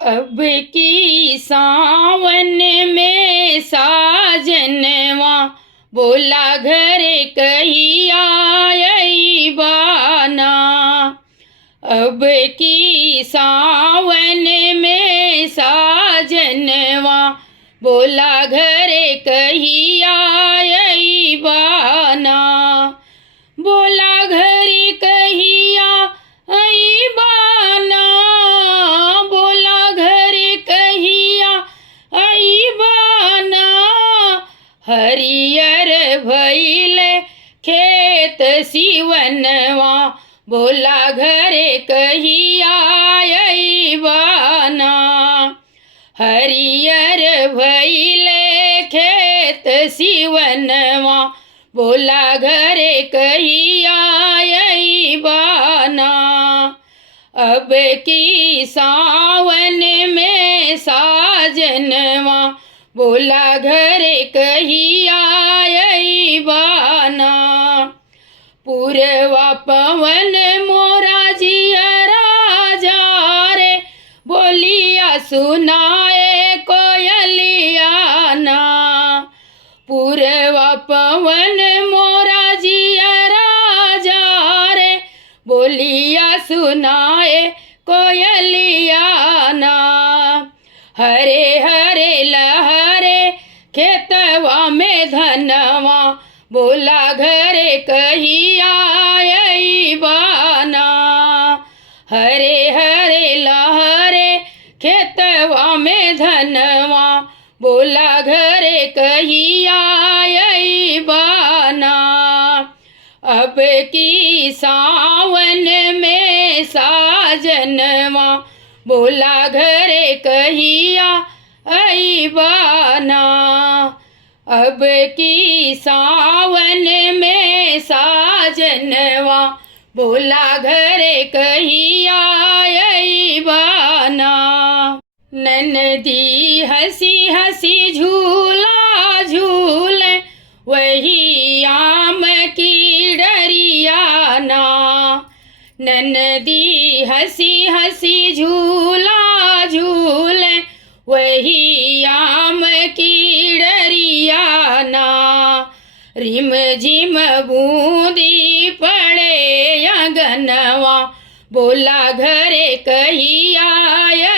अब की सावन में साजनवा बोला घर कहिया अइबाना। अब की सावन में साजनवा बोला घर कहिया अइबाना। बोला घर कहिया अइबाना। बोला घर कहिया अइबाना। हरियर भइल खेत सिवनवा बोला घर कहिया अइबाना। हरियर भइल खेत सिवनवा बोला घर कहिया अइबाना। अब की सावन में साजनवा बोला घर कहिया अइबाना। पूरवा पवन मोरा जियरा जा रे बोलिया सुनाए कोयलिया ना। पूरवा पवन मोरा जियरा जा रे बोलिया सुनाए कोयलिया ना। हरे हरे लहरे खेतवा में धनवा बोला घर कहिया अइबाना। हरे हरे लहरे खेतवा में धनवा बोला घर कहिया अइबाना। अब की सावन में साजनवा बोला घर कहिया अइबाना। अब की सावन में साजनवा बोला घर कहिया अइबाना। ननदी हंसी हंसी झूला झूल वही आम की डरिया ना। ननदी हंसी हंसी झूला झूल वही आम की डरिया ना। रिम झिम बूंदी पड़े अंगनवा बोला घर कहिया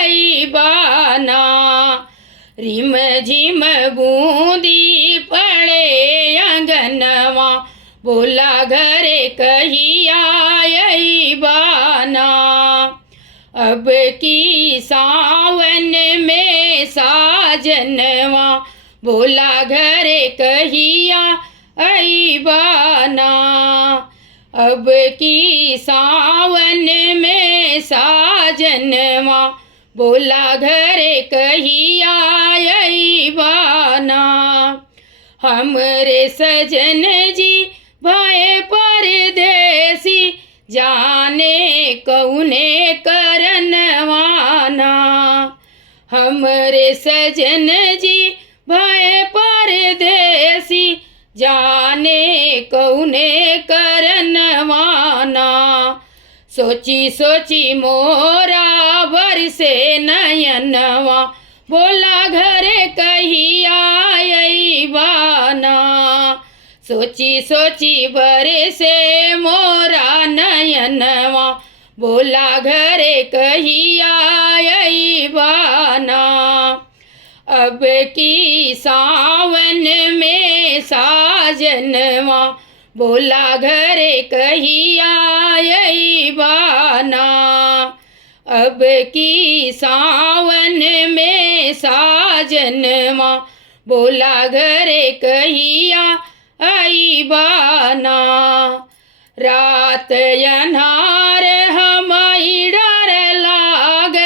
अइबाना। रिम झिम बूंदी पड़े अंगनवा बोला घर कहिया अइबाना। अब की सावन में साजनवा बोला घर कहिया अइबाना। अब की सावन में साजनवा बोला घर कहिया अइबाना। हमरे सजन जी भय परदेसी जाने कौने करनवाना। हमरे सजन जी भय परदेसी जाने कौने करनवाना। सोची सोची मोरा बरसे नयनवा बोला घर कहिया अइबाना। सोची सोची बरसे मोरा नयनवा बोला घर कहिया अइबाना। अब की सावन में साजनवा बोला घर कहिया अइबाना। अब की सावन में साजनवा बोला घर कहिया अइबाना। रात अन्हार हमारी डर लाग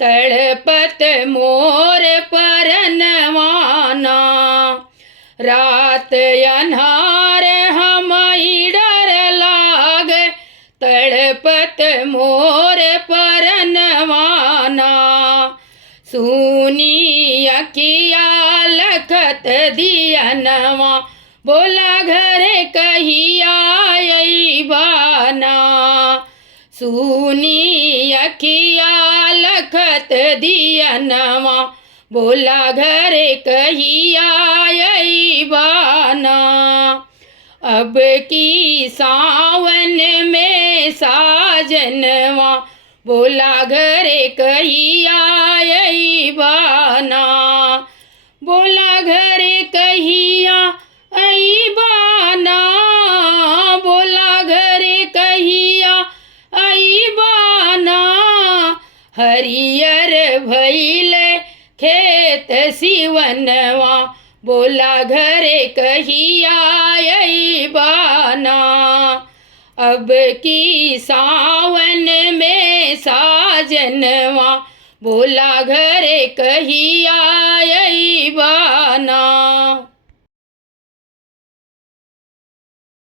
तड़पत मोर परनवाना। रात अन्हार हमारी डर लाग तड़पत मोर परनवाना। सुनी अखिया लखत दियनवा बोला घर कहिया अइबाना। सुनी अखिया लखत दियनवा बोला घरे कहिया अइबाना। अब की सावन में साजनवा बोला घरे कहिया अइबाना। बोला घरे कहिया अइबाना। बोला घरे कहिया अइबाना। हरियर भइले खेत सिवनवा बोला घरे कहिया अइबाना। अब की सावन में साजनवा बोला घरे कहिया अइबाना।